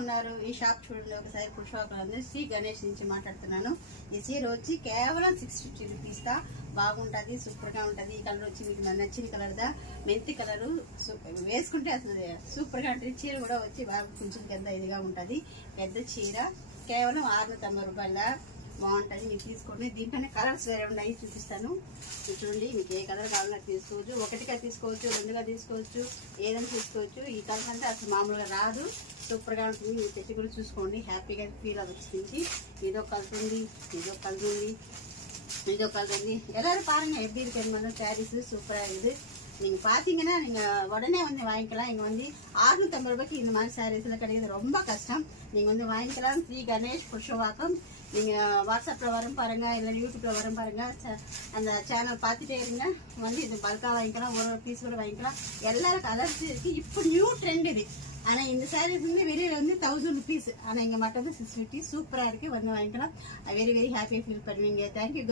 ఉన్నారు? ఈ షాప్ చూడండి ఒకసారి. పుష్ప శ్రీ గణేష్ నుంచి మాట్లాడుతున్నాను. ఈ చీర వచ్చి కేవలం 650 రూపీస్ దా. బాగుంటుంది, సూపర్ గా ఉంటుంది. ఈ కలర్ వచ్చి మీకు నచ్చిన కలర్ దా, మెంతి కలర్ వేసుకుంటే అసలు సూపర్ గా ఉంటుంది. చీర కూడా వచ్చి బాగా కొంచెం పెద్ద ఇదిగా ఉంటుంది. పెద్ద చీర కేవలం 690 రూపాయల బాగుంటుంది. మీరు తీసుకోండి. దీంట్లోనే కలర్స్ వేరే ఉన్నాయి, చూపిస్తాను. చూడండి, మీకు ఏ కలర్ కావాలన్నా తీసుకోవచ్చు. ఒకటిగా తీసుకోవచ్చు, రెండుగా తీసుకోవచ్చు, ఏదైనా తీసుకోవచ్చు. ఈ కలర్ అంటే అసలు మామూలుగా రాదు, సూపర్గా ఉంటుంది. మీరు తెచ్చి కూడా చూసుకోండి, హ్యాపీగా ఫీల్ అవ్వచ్చు. ఇదో కలర్ ఉంది, ఇదో కలర్ ఉంది, ఇదో కలర్ ఉంది. எல்லாரும் பாருங்க எப்படி இருக்குன்னு. சாரீஸ் சூப்பராக இருக்குது. நீங்கள் பார்த்தீங்கன்னா நீங்கள் உடனே வந்து வாங்கிக்கலாம். இங்கே வந்து 650 ரூபாய்க்கு இந்த மாதிரி சாரீஸ்லாம் கிடைக்கிறது ரொம்ப கஷ்டம். நீங்கள் வந்து வாங்கிக்கலாம். ஸ்ரீ கணேஷ் புருஷவாக்கம். நீங்கள் வாட்ஸ்அப்பில் வரும் பாருங்கள், இல்லை யூடியூப்பில் வரும் பாருங்கள். அந்த சேனல் பார்த்துட்டே இருங்க. வந்து இது பல்காக வாங்கிக்கலாம், ஒரு பீஸ் கூட வாங்கிக்கலாம். எல்லாரும் கலர்ஸ் இருக்குது. இப்போ நியூ ட்ரெண்ட் இது. ஆனால் இந்த சாரீஸ் வந்து வெளியில் வந்து 1000 rupees. ஆனால் இங்கே மட்டும் வந்து 650. சூப்பராக இருக்குது, வந்து வாங்கிக்கலாம். வெரி வெரி ஹாப்பியாக ஃபீல் பண்ணுவீங்க. தேங்க்யூ.